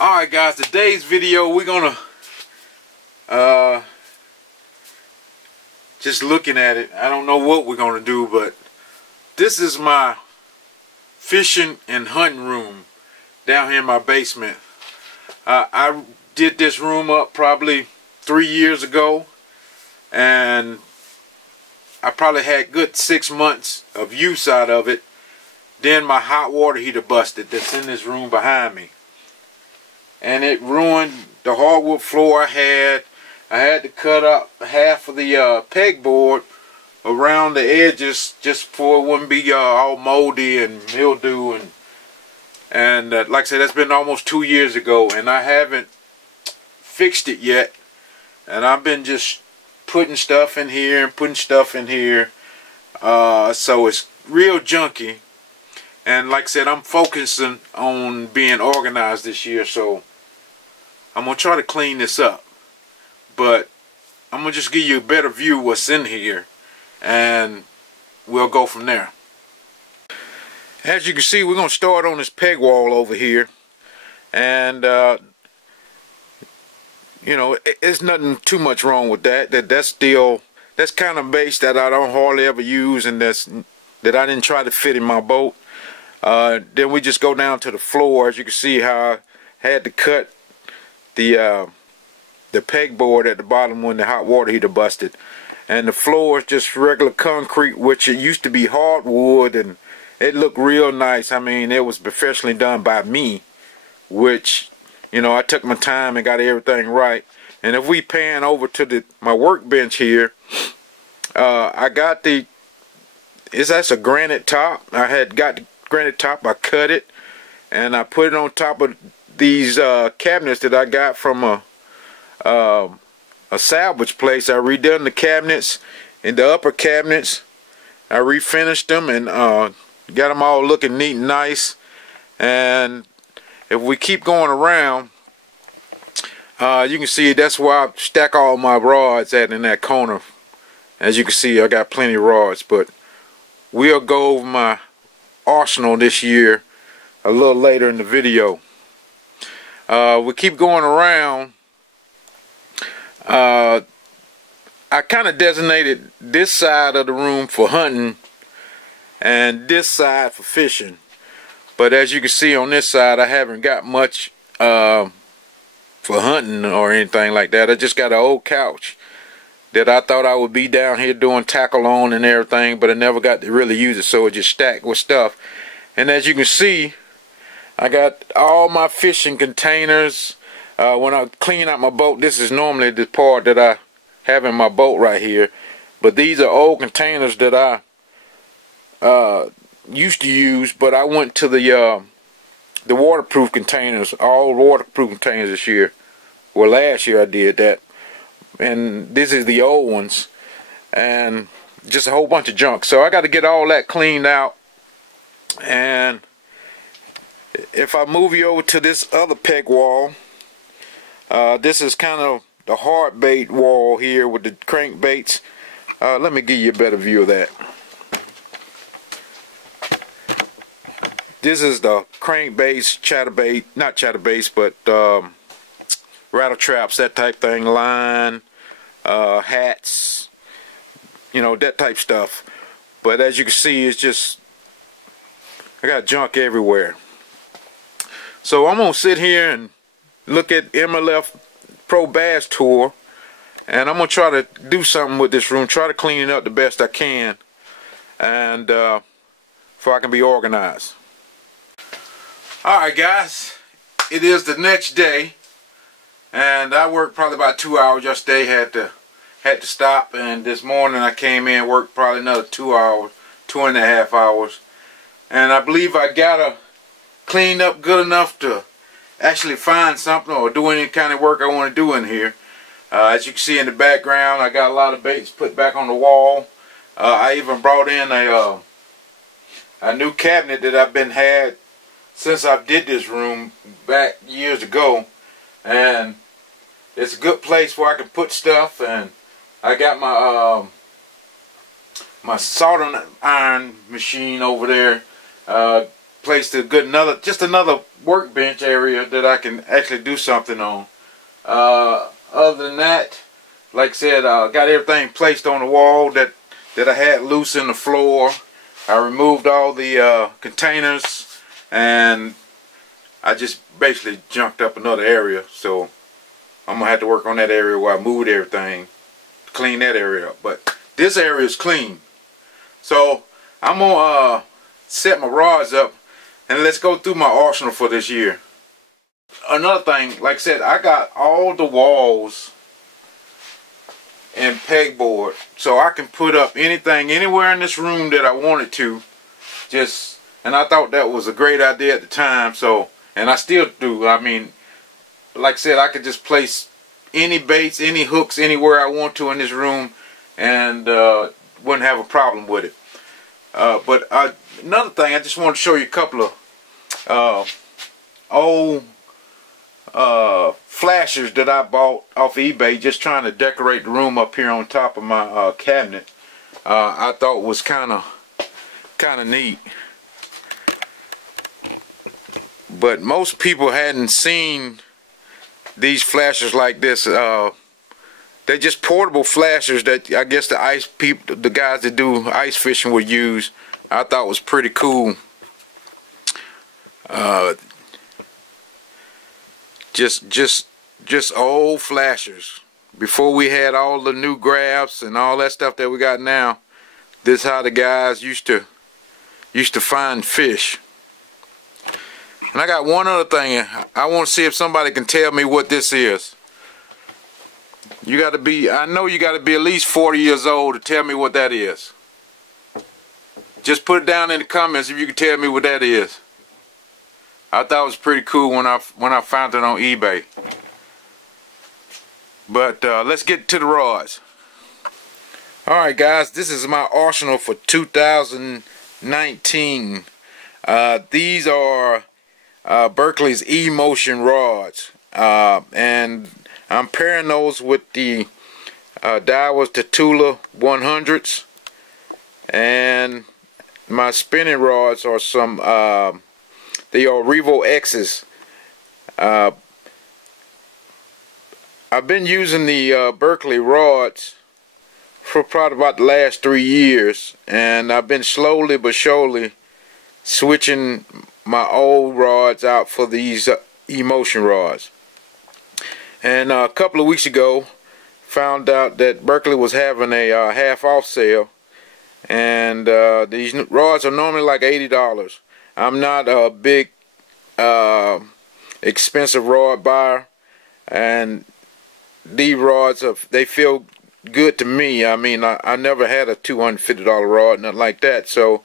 Alright guys, today's video we're gonna just looking at it. I don't know what we're gonna do, but this is my fishing and hunting room down here in my basement. I did this room up probably 3 years ago, and I probably had good 6 months of use out of it. Then my hot water heater busted that's in this room behind me, and it ruined the hardwood floor I had. I had to cut up half of the pegboard around the edges just for it wouldn't be all moldy and mildew, and like I said, that's been almost 2 years ago, and I haven't fixed it yet. And I've been just putting stuff in here and putting stuff in here, so it's real junky. And like I said, I'm focusing on being organized this year, so I'm going to try to clean this up. But I'm going to just give you a better view of what's in here, and we'll go from there. As you can see, we're going to start on this peg wall over here. And, you know, there's nothing too much wrong with that. That's kind of base that I don't hardly ever use, and that I didn't try to fit in my boat. Then we just go down to the floor. As you can see how I had to cut the pegboard at the bottom when the hot water heater busted. And the floor is just regular concrete, which it used to be hardwood, and it looked real nice. I mean, it was professionally done by me, which, you know, I took my time and got everything right. And if we pan over to my workbench here, I got that's a granite top. I had got the granite top. I cut it and I put it on top of these cabinets that I got from a salvage place. I redone the cabinets and the upper cabinets. I refinished them and got them all looking neat and nice. And if we keep going around, you can see that's where I stack all my rods at, in that corner. As you can see, I got plenty of rods, but we'll go over my arsenal this year a little later in the video. We keep going around. I kind of designated this side of the room for hunting and this side for fishing. But as you can see on this side, I haven't got much for hunting or anything like that. I just got an old couch that I thought I would be down here doing tackle on and everything, but I never got to really use it, so it just stacked with stuff. And as you can see, I got all my fishing containers. When I clean out my boat, this is normally the part that I have in my boat right here. But these are old containers that I used to use, but I went to the waterproof containers, all waterproof containers this year. Well, last year I did that. And this is the old ones, and just a whole bunch of junk. So I got to get all that cleaned out. And if I move you over to this other peg wall, this is kind of the hard bait wall here with the crankbaits. Let me give you a better view of that. This is the crankbaits, chatterbait, not chatterbaits, but rattle traps, that type thing, line, hats, you know, that type stuff. But as you can see, it's just, I got junk everywhere. So I'm gonna sit here and look at MLF Pro Bass Tour, and I'm gonna try to do something with this room, try to clean it up the best I can, and so I can be organized. Alright guys, it is the next day, and I worked probably about 2 hours yesterday. Had to stop, and this morning I came in, worked probably another 2 hours, 2.5 hours, and I believe I got her cleaned up good enough to actually find something or do any kind of work I want to do in here. As you can see in the background, I got a lot of baits put back on the wall. I even brought in a new cabinet that I've been had since I did this room back years ago, and it's a good place where I can put stuff. And I got my my soldering iron machine over there. place to just another workbench area that I can actually do something on. Other than that, like I said, got everything placed on the wall that I had loose in the floor. I removed all the containers, and I just basically junked up another area. So I'm gonna have to work on that area where I moved everything, clean that area up. But this area is clean. So I'm gonna set my rods up, and let's go through my arsenal for this year. Another thing, like I said, I got all the walls and pegboard, so I can put up anything anywhere in this room that I wanted to. And I thought that was a great idea at the time. So, and I still do. I mean, like I said, I could just place any baits, any hooks anywhere I want to in this room, and wouldn't have a problem with it. But another thing, I just want to show you a couple of old flashers that I bought off eBay, just trying to decorate the room up here on top of my cabinet. I thought was kind of neat, but most people hadn't seen these flashers like this. They're just portable flashers that I guess the guys that do ice fishing would use. I thought was pretty cool. Just old flashers. Before we had all the new graphs and all that stuff that we got now, this is how the guys used to find fish. And I got one other thing. I want to see if somebody can tell me what this is. You got to be, I know you got to be at least 40 years old to tell me what that is. Just put it down in the comments if you can tell me what that is. I thought it was pretty cool when I found it on eBay. But let's get to the rods. Alright guys, this is my arsenal for 2019. These are Berkley's E-Motion rods. And I'm pairing those with the Daiwa's Tatula 100s. And my spinning rods are some, they are Revo X's. I've been using the Berkley rods for probably about the last 3 years, and I've been slowly but surely switching my old rods out for these E-Motion rods. And a couple of weeks ago, found out that Berkley was having a half-off sale, and these rods are normally like $80. I'm not a big expensive rod buyer, and these rods they feel good to me. I mean, I never had a $250 rod, nothing like that, so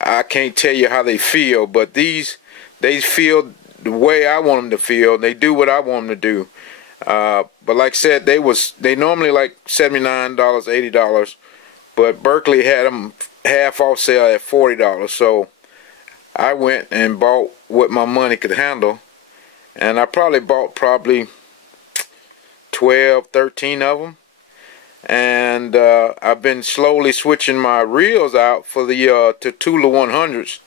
I can't tell you how they feel, but they feel the way I want them to feel. They do what I want them to do. But like I said, they normally like $79, $80, but Berkley had them half off sale at $40. So I went and bought what my money could handle, and I probably bought 12, 13 of them. And I've been slowly switching my reels out for the Tatula 100s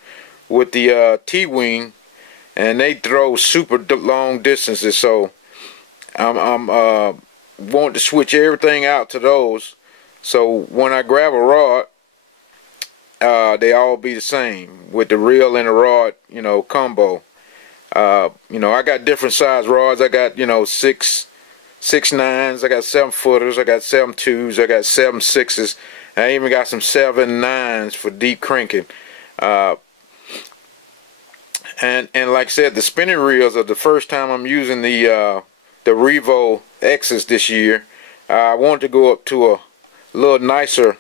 with the T-Wing, and they throw super long distances. So I'm wanting to switch everything out to those. So when I grab a rod, they all be the same with the reel and the rod, you know, combo. I got different size rods. I got 6.9s, I got 7-footers, I got 7.2s, I got 7.6s, and I even got some 7.9s for deep cranking. And like I said, the spinning reels are the first time I'm using the Revo X's this year. I wanted to go up to a little nicer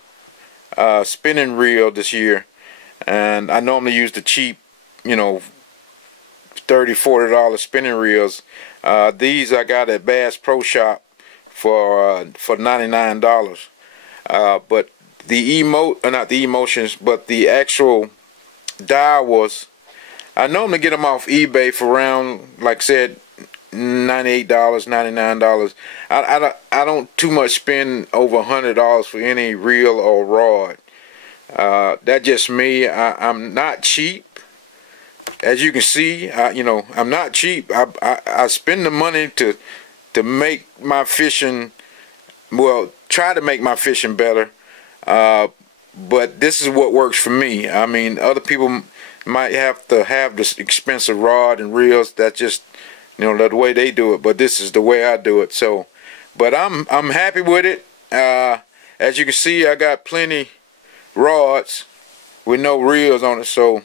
spinning reel this year, and I normally use the cheap, $30, $40 spinning reels. These I got at Bass Pro Shop for $99. But the not the E-Motions, but the actual Daiwas, I normally get them off eBay for around, like I said, $98, $99. I don't too much spend over $100 for any reel or rod. That's just me. I'm not cheap, as you can see, you know, I'm not cheap. I spend the money to make my fishing, well, try to make my fishing better. But this is what works for me. I mean, other people might have to have this expensive rod and reels. That's just, you know, the way they do it. But this is the way I do it. So, but I'm happy with it. As you can see, I got plenty rods with no reels on it. So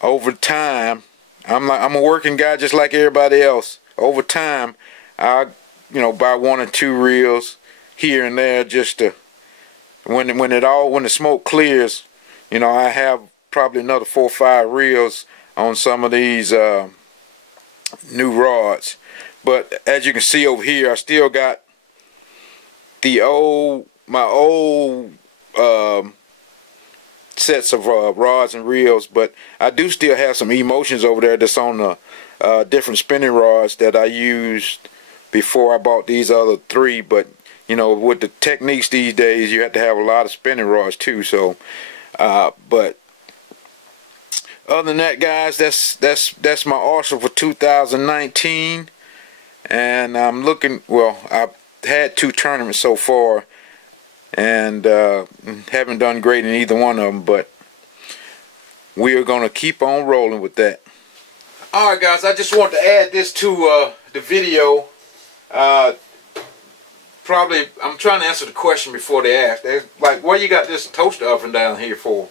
over time, I'm a working guy just like everybody else. Over time, I, you know, buy 1 or 2 reels here and there just to, when the smoke clears, you know, I have probably another 4 or 5 reels on some of these new rods. But as you can see over here, I still got my old sets of rods and reels, but I do still have some Emotions over there that's on the different spinning rods that I used before I bought these other 3. But you know, with the techniques these days, you have to have a lot of spinning rods too. So, but other than that, guys, that's my arsenal for 2019, and I'm looking. Well, I've had 2 tournaments so far, and haven't done great in either one of them. But we are gonna keep on rolling with that. All right, guys, I just want to add this to the video. Probably, I'm trying to answer the question before they ask. They're like, what you got this toaster oven down here for?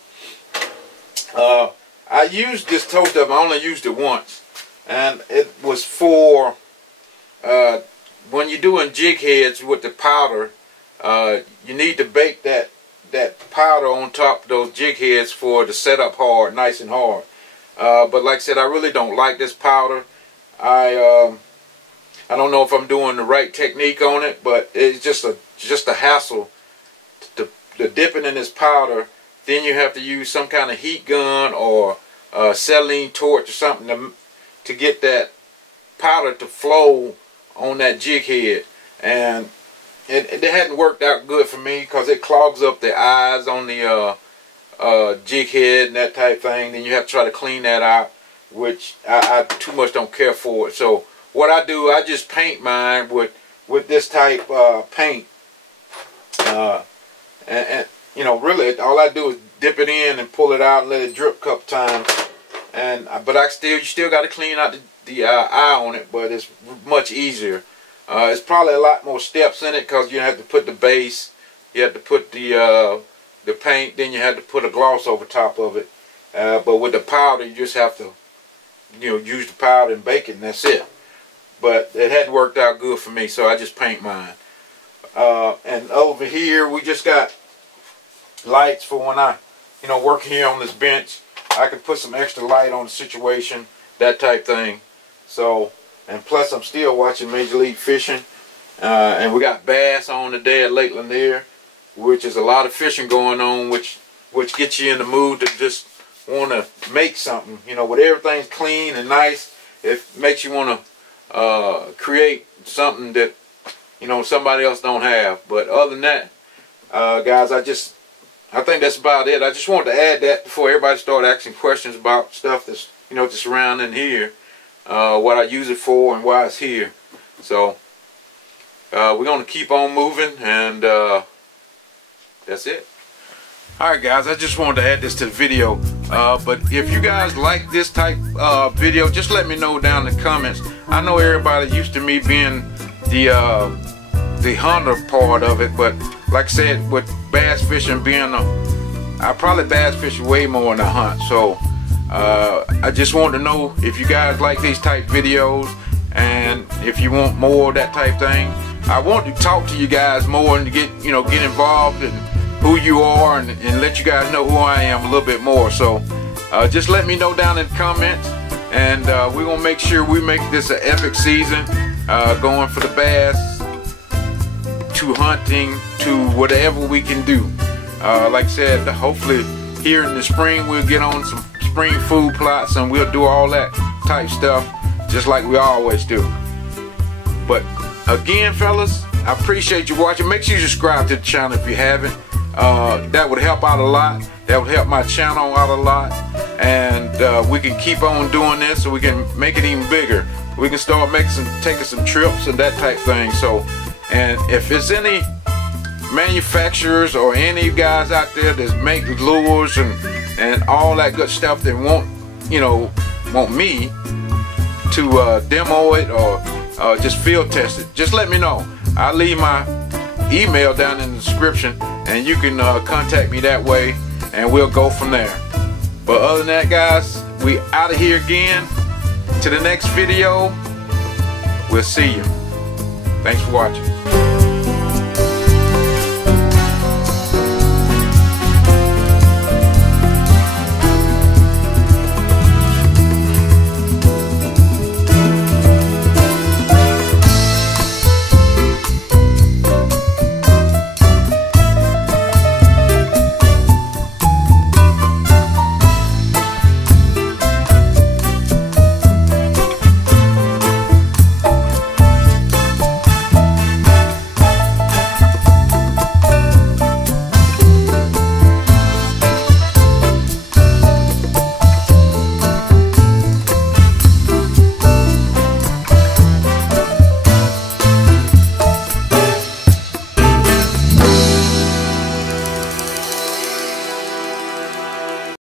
I used this toaster oven, I only used it once. And it was for, when you're doing jig heads with the powder, you need to bake that powder on top of those jig heads for to set up hard, nice and hard. But like I said, I really don't like this powder. I don't know if I'm doing the right technique on it, but it's just a hassle to dip it in this powder. Then you have to use some kind of heat gun or acetylene torch or something to get that powder to flow on that jig head. And it hadn't worked out good for me because it clogs up the eyes on the jig head and that type thing. Then you have to try to clean that out, which I too much don't care for it. So what I do, I just paint mine with this type paint, and you know, really all I do is dip it in and pull it out and let it drip a couple times. And but you still got to clean out the eye on it, but it's much easier. It's probably a lot more steps in it because you have to put the base, you have to put the paint, then you have to put a gloss over top of it. But with the powder, you just have to, you know, use the powder and bake it, and that's it. But it hadn't worked out good for me, so I just paint mine. And over here, we just got lights for when I, you know, work here on this bench. I can put some extra light on the situation, that type thing. So, and plus I'm still watching Major League Fishing. And we got bass on today at Lake Lanier, which is a lot of fishing going on, which gets you in the mood to just want to make something. You know, with everything clean and nice, it makes you want to create something that, you know, somebody else don't have. But other than that, guys, I think that's about it. I just wanted to add that before everybody started asking questions about stuff that's, you know, just surrounding here, what I use it for and why it's here. So we're gonna keep on moving, and that's it. Alright, guys, I just wanted to add this to the video. But if you guys like this type video, just let me know down in the comments. I know everybody used to me being the hunter part of it, but like I said, with bass fishing being I probably bass fish way more than I hunt. So I just want to know if you guys like these type videos, and if you want more of that type thing. I want to talk to you guys more and get involved in who you are, and let you guys know who I am a little bit more. So just let me know down in the comments, and we're gonna make sure we make this an epic season, going for the bass to hunting to whatever we can do. Like I said, hopefully here in the spring we'll get on some spring food plots, and we'll do all that type stuff just like we always do. But again, fellas, I appreciate you watching. Make sure you subscribe to the channel if you haven't. That would help out a lot. That would help my channel out a lot. and we can keep on doing this, so we can make it even bigger. We can start taking some trips and that type thing. So, and if it's any manufacturers or any guys out there that make lures and all that good stuff that want me to demo it or just field test it, just let me know. I'll leave my email down in the description, and you can contact me that way, and we'll go from there. But other than that, guys, we out of here again. To the next video, we'll see you. Thanks for watching.